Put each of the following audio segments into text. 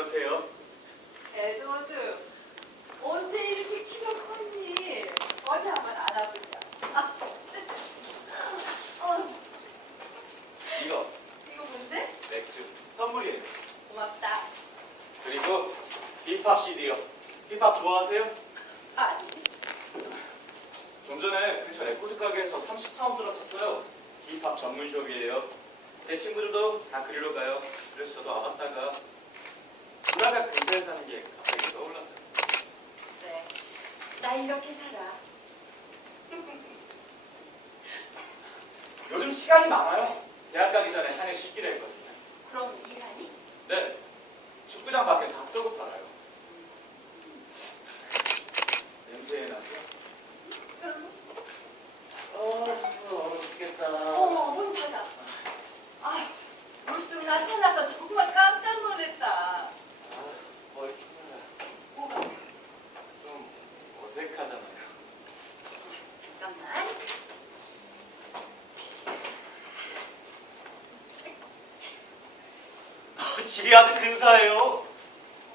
다들 그렇대요. 에드워드, 언제 이렇게 키가 컸니? 어디 한번 안아보자. 아, 어, 이거 이거 뭔데? 맥주 선물이에요. 고맙다. 그리고 힙합 CD요. 힙합 좋아하세요? 아니, 좀 전에 근처 레코드 가게에서 30파운드나 샀어요. 힙합 전문숍이에요. 제 친구들도 다 그리러 가요. 그래서 저도 와봤다가 누나가 근처에 사는 게 갑자기 떠올랐어요. 그래. 나 이렇게 살아. 요즘 시간이 많아요. 대학 가기 전에 한해 쉬기로 했거든요. 그럼 일하니? 네. 축구장 밖에서 핫도그 팔아요. 냄새 나죠? 응. 어, 맛있겠다. 어머, 문 닫아. 아, 물속 나타나서 정말 깜짝 놀랐다. 아, 얼큰하다. 뭐가? 좀 어색하잖아요. 잠깐만. 아, 집이 아주 근사해요.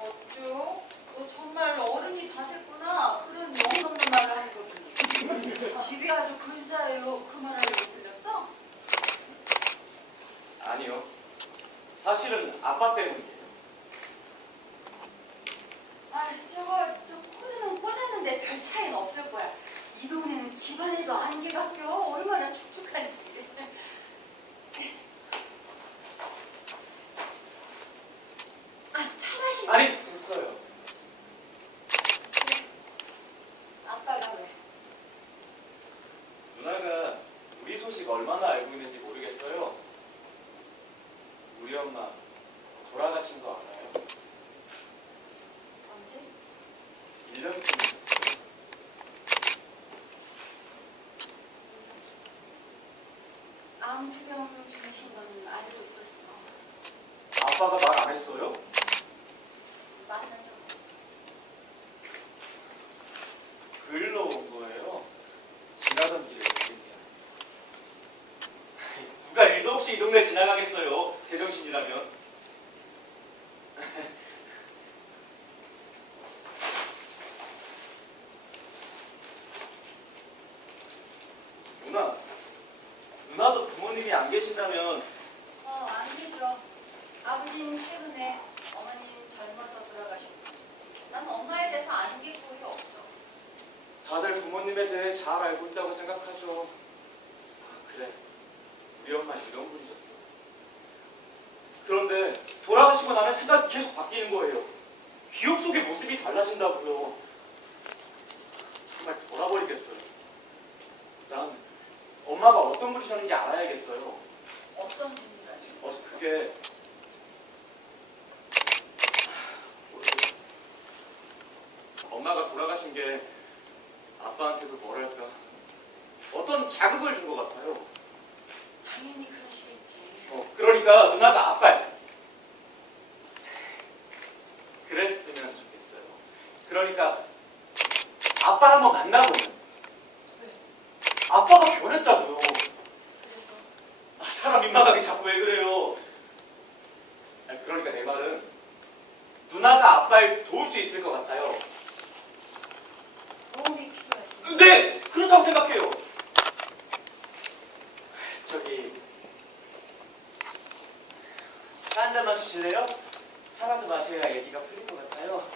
어쭈? 너 정말 어른이 다 됐구나. 그런 영 없는 말을 하는 거지. 집이 아주 근사해요. 그 말 하려고 들렸어? 아니요. 사실은 아빠 때문이에요. 아, 저거, 저 코드는 꽂았는데 별 차이는 없을 거야. 이 동네는 집안에도 안개가 껴. 얼마나 축축한지. 아, 차 마시면. 아니, 됐어요. 아빠가 왜? 누나가 우리 소식 얼마나 알고 있는지 모르겠어요. 우리 엄마 돌아가신 거 알아요? 언제? 1년쯤 됐어요. 암 투병 중이신 건 알고 있었어. 아빠가 말 안 했어요? 만난 적 없어. 글로 온 거예요. 지나던 길에 얘기야. 누가 일도 없이 이 동네 지나가겠어요. 제정신이라면. 누나, 누나도 계신다면 어, 안 계셔. 아버지는 최근에, 어머니는 젊어서 돌아가셨고. 난 엄마에 대해서 아는 게 거의 없어. 다들 부모님에 대해 잘 알고 있다고 생각하죠. 아, 그래. 우리 엄마 이런 분이셨어. 그런데 돌아가시고 나면 생각이 계속 바뀌는 거예요. 기억 속의 모습이 달라진다고요. 정말 돌아버리겠어요. 난 엄마가 어떤 분이셨는지 알아야겠어요. 어떤 분이라니? 어, 그게 모르겠어요. 엄마가 돌아가신 게 아빠한테도 뭐랄까 어떤 자극을 준 것 같아요. 당연히 그러시겠지. 어, 그러니까 누나가 아빠를 그랬으면 좋겠어요. 그러니까 아빠를 한번 만나보면 왜? 아빠가 변했다고요. 그래서 아, 사람 민망하게 자꾸 왜 그래요? 아니, 그러니까 내 말은 누나가 아빠를 도울 수 있을 것 같아요. 도움이 필요하지. 네, 그렇다고 생각해요. 저기 차 한 잔만 주실래요? 차라도 마셔야 얘기가 풀릴 것 같아요.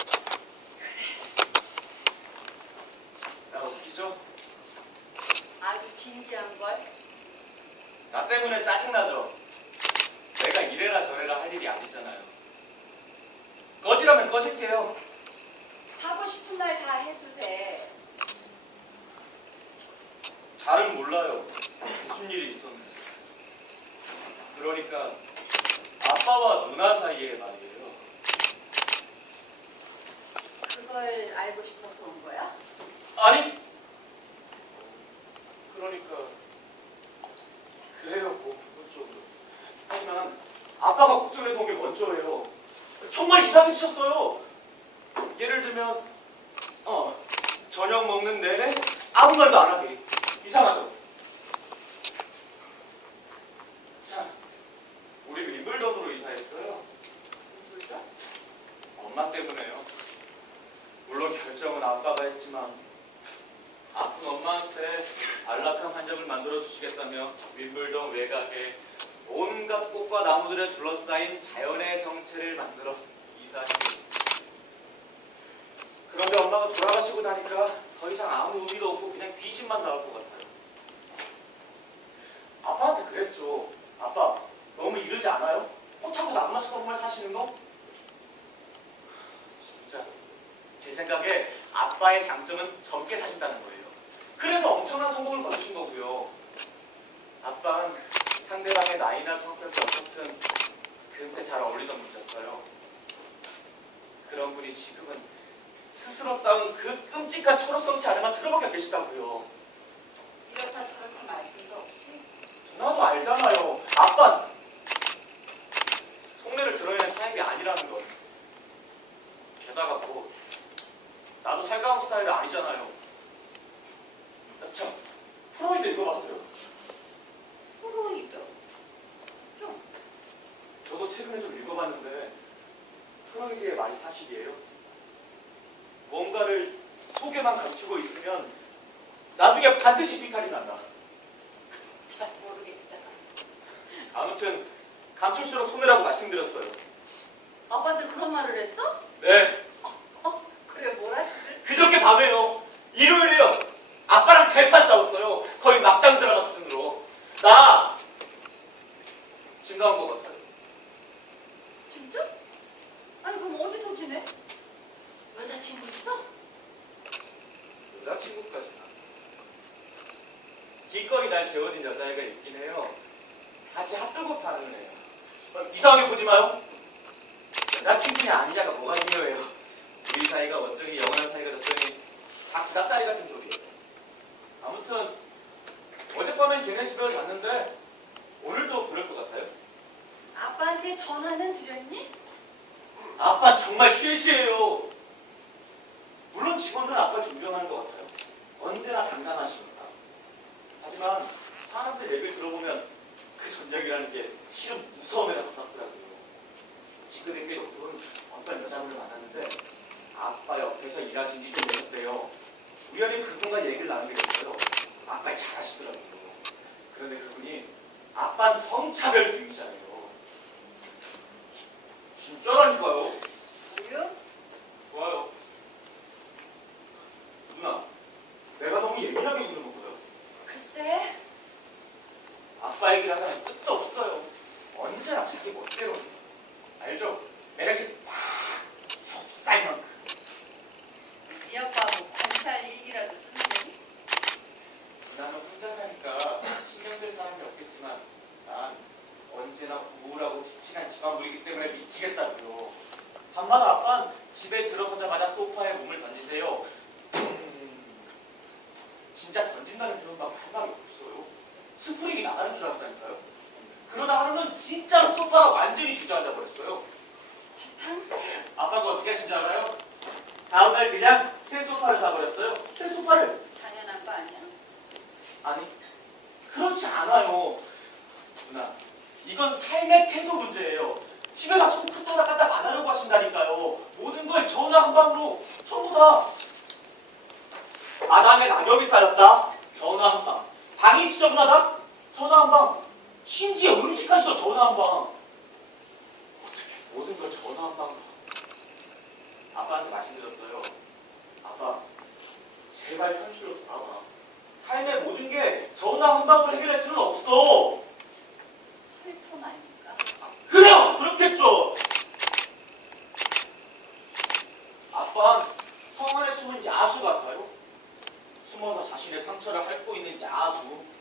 나 웃기죠? 아주 진지한 걸. 나 때문에 짜증나죠? 내가 이래라 저래라 할 일이 아니잖아요. 꺼지라면 꺼질게요. 하고 싶은 말 다 해도 돼. 잘은 몰라요. 무슨 일이 있었는지. 그러니까 아빠와 누나 사이에 말이에요. 그걸 알고 싶어서 온 거야? 아니 그러니까 그래요 뭐 그것 정도 하지만 아빠가 걱정해서 온 게 먼저예요 정말 이상해지셨어요 예를 들면 어 저녁 먹는 내내 아무 말도 안 하게 이상하죠 자 우리 윈블던으로 이사했어요 누구죠? 엄마 때문에요. 물론 결정은 아빠가 했지만 아픈 엄마한테 안락한 환경을 만들어 주시겠다며 윈블던 외곽에 온갖 꽃과 나무들에 둘러싸인 자연의 성체를 만들어 이사했어요. 그런데 엄마가 돌아가시고 나니까 더 이상 아무 의미도 없고 그냥 귀신만 나올 것 같아요. 아빠한테 그랬죠. 아빠 너무 이르지 않아요? 꽃하고 나무만 서로만 사시는 거? 진짜 제 생각에 아빠의 장점은 젊게 사신다는 거예요. 그래서 엄청난 성공을 거두신 거고요. 아빠는 상대방의 나이나 성격이 어떻든 그한테 잘 어울리던 분이셨어요. 그런 분이 지금은 스스로 쌓은 그 끔찍한 초록성치 안에만 틀어박혀 계시다고요. 이렇다 저렇다 말씀도 없이 누나도 알잖아요. 아빠 속내를 드러내는 타입이 아니라는 걸. 게다가 뭐 나도 살가운 스타일이 아니잖아요. 참 프로이드 읽어봤어요. 프로이드 좀 저도 최근에 좀 읽어봤는데 프로이드의 말이 사실이에요. 뭔가를 속에만 감추고 있으면 나중에 반드시 비탈이 난다. 잘 모르겠다. 아무튼 감출수록 손해라고 말씀드렸어요. 아빠한테 그런 말을 했어? 네. 어? 그래 뭘 하시지? 그저께 밤에요. 일요일에요. 아빠랑 대판 싸웠어요. 거의 막장 들어가 수준으로. 나 진나온 것 같아요. 진짜? 아니 그럼 어디서 지내? 여자친구 있어? 여자친구까지나. 기꺼이 날 재워준 여자애가 있긴 해요. 같이 핫도그 파는 애요. 어, 이상하게 보지 마요. 여자친구냐 아니냐가 뭐가 중요해요. 우리 사이가 어쩌니 영원한 사이가 됐더니 다 구닥다리 같은 소리예요. 아무튼 어젯밤엔 걔네 집에 갔는데 오늘도 그럴 것 같아요. 아빠한테 전화는 드렸니? 아빠 정말 쉬쉬해요. 물론 직원들은 아빠 존경하는 것 같아요. 언제나 단단하시니까. 하지만 사람들 얘기를 들어보면 그 전쟁이라는 게 실은 무서움에 가깝더라고요. 지금의 꽤 높은 어떤 여자분을 만났는데 아빠 옆에서 일하신 지좀 되셨대요. 우연히 그분과 얘기를 나누게 됐어요. 아빠 잘하시더라고요. 그런데 그분이 아빠는 성차별 중이잖아요. 진짜라니까요. 우유? 좋아요. 누나, 내가 너무 예민하게 묻는 거고요. 글쎄 아빠 얘기를 하자면 끝도 없어요. 언제나 자기 멋대로. 알죠? 매력이 딱 속살만큼. 네 아빠 뭐 관찰 일기라도 쓰는데 누나는 혼자 사니까 신경 쓸 사람이 없겠지만 난 언제나 우울하고 지치한 집안부이기 때문에 미치겠다고요. 밤마다 아빠는 집에 들어서자마자 소파에 몸을 던지세요. 음, 진짜 던진다는 표현밖에 할 말이 없어요. 스프링이 나가는 줄 알았다니까요. 그러다 하루는 진짜로 소파가 완전히 주저앉아 버렸어요. 아빠가 어떻게 하신 줄 알아요? 다음날 그냥 새 소파를 사버렸어요. 새 소파를. 당연한 거 아니야? 아니, 그렇지 않아요. 누나, 이건 삶의 태도 문제예요. 집에 가서 코 타다 갖다 안 하려고 하신다니까요. 모든 걸 전화 한 방으로 전부 다. 마당에 낙엽이 쌓였다. 전화 한 방. 방이 지저분하다. 전화 한 방. 심지어 음식까지도 전화 한 방. 어떻게 모든 걸 전화 한 방으로. 아빠한테 말씀드렸어요. 아빠, 제발 현실로 돌아와. 삶의 모든 게 전화 한 방으로 해결할 수는 없어. 슬픔 아닐까? 그래요, 그렇겠죠. 아빠는 성 안에 숨은 야수 같아요. 숨어 숨어서 자신의 상처를 핥고 있는 야수.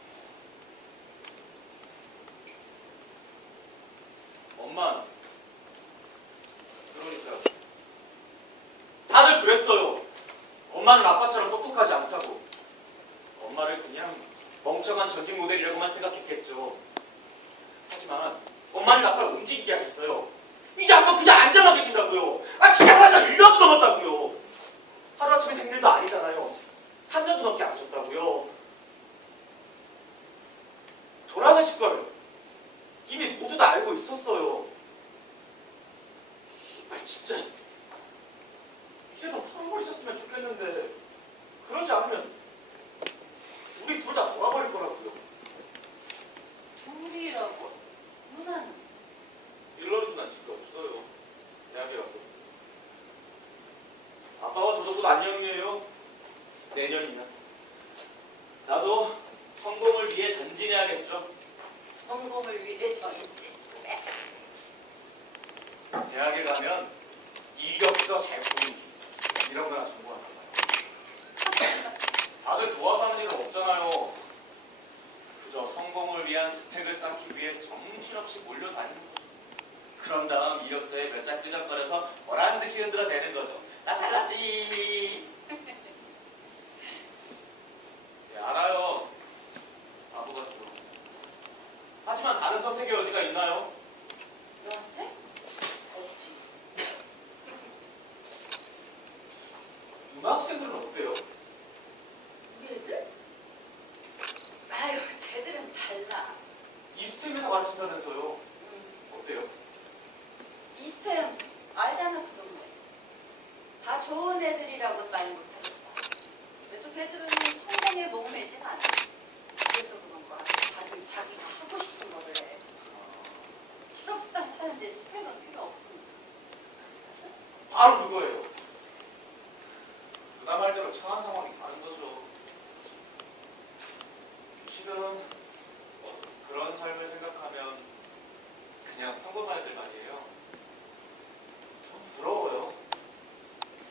엄마, 그러니까 다들 그랬어요. 엄마는 아빠처럼 똑똑하지 않다고. 엄마를 그냥 멍청한 전직 모델이라고만 생각했겠죠. 하지만 엄마는 아빠를 움직이게 하셨어요. 이제 아빠 그냥 앉아만 계신다고요. 아 진짜 벌써 1년도 넘었다고요. 하루아침에 된 일도 아니잖아요. 3년도 넘게 안 하셨다고요. 돌아가실 걸 이미 모두 다 알고 있었어요. 아 진짜 이제 좀 털어버리셨으면 좋겠는데 그러지 않으면 우리 둘 다 돌아버릴 거라고요. 둘이라고? 누나는? 일러리 누나 집에 없어요. 대학이라고. 아빠와 저도 곧 안녕이에요. 내년이면. 나도 성공을 위해 전진해야겠죠. 성공을 위해 전지. 대학에 가면 이력서 잘 보기 이런 거나 전공하나 봐요. 다들 하는 일은 없잖아요. 그저 성공을 위한 스펙을 쌓기 위해 정신없이 몰려다니는 거죠. 그런 다음 이력서에 몇 장 끄적거려서 뭐라는 듯이 흔들어 대는 거죠. 나 잘났지. 네, 알아요. 바보 같죠. 하지만 다른 선택의 여지가 있나요? 너한테? 없지. 누나 학생들은 어때요? 우리 애들? 아유, 걔들은 달라. 이스템에서 가르친다면서요. 음, 어때요? 이스템 알잖아, 그 동네. 다 좋은 애들이라고 말 못하겠다. 근데 또 걔들은 성공에 목매진 않아. 그래서 그런 거야. 다들 자기가 하고 싶은 거를 해. 실업수당 하는데 스펙은 필요 없습니다. 바로 그거예요. 누나 말대로 처한 상황이 다른 거죠. 실은 그런 삶을 생각하면 그냥 평범한 애들 말이에요. 좀 부러워요.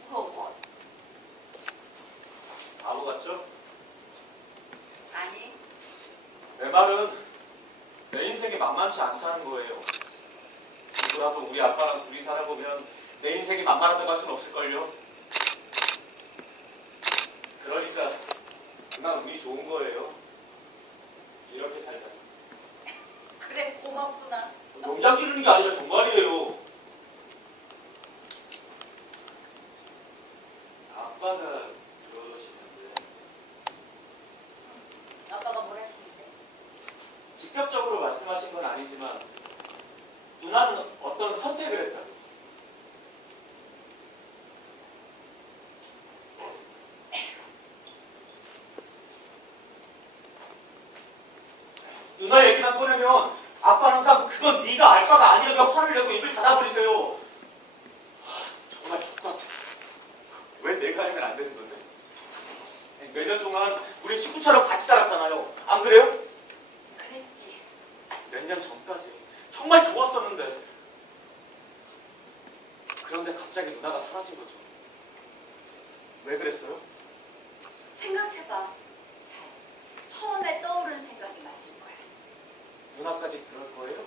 부러워? 바보 같죠? 아니, 내 말은 내 인생이 만만치 않다는 거예요. 누구라도 우리 아빠랑 둘이 살아보면 내 인생이 만만하다고 할 수는 없을걸요. 그러니까 그만 운이 좋은 거예요. 이렇게 살다. 그래, 고맙구나. 농장 기르는 게 아니라 정말이에요. 아빠가 그러시는데 아빠가 뭘 하시는데? 직접적으로 말씀하신 건 아니지만 누나는 어떤 선택을 했다고. 누나 얘기만 꺼내면 아빠는 항상 그건 네가 알 바가 아니라며 화를 내고 입을 닫아버리세요. 하, 정말 족같아. 왜 내가 아니면 안 되는 건데? 몇 년 동안 우리 식구처럼 같이 살았잖아요. 안 그래요? 그랬지. 몇 년 전까지 정말 좋았었는데 그런데 갑자기 누나가 사라진 거죠. 왜 그랬어요? 생각해봐. 잘. 처음에 떠오른 거야. 누나까지 그럴 거예요?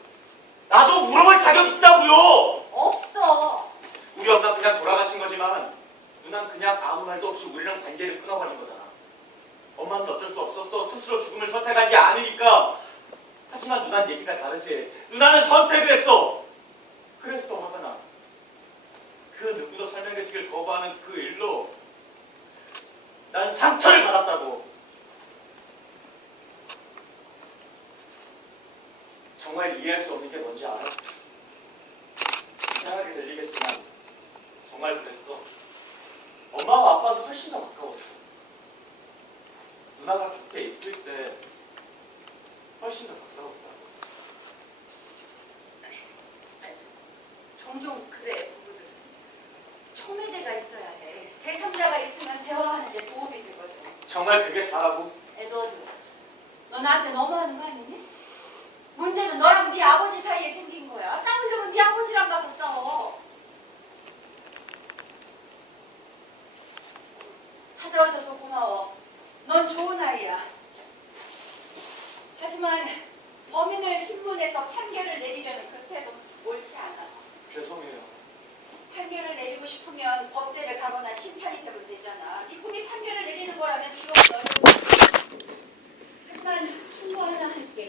나도 물어볼 자격 있다고요. 없어. 우리 엄마 그냥 돌아가신 거지만 누난 그냥 아무 말도 없이 우리랑 관계를 끊어버린 거잖아. 엄마는 어쩔 수 없었어. 스스로 죽음을 선택한 게 아니니까. 하지만 누난 얘기가 다르지. 누나는 선택을 했어. 그래서 더 화가 나. 그 누구도 설명해주길 거부하는 그 일로 난 상처를 받았다고. 정말 이해할 수 없는 게 뭔지 알아? 이상하게 들리겠지만 정말 그랬어. 엄마와 아빠는 훨씬 더 가까웠어. 누나가 곁에 있을 때 훨씬 더 가까웠다. 부분에서 판결을 내리려는 그 태도 옳지 않아요. 죄송해요. 판결을 내리고 싶으면 법대를 가거나 심판이 되면 되잖아. 이 꿈이 판결을 내리는 거라면 지금 너희 하지만 충고 하나 할게.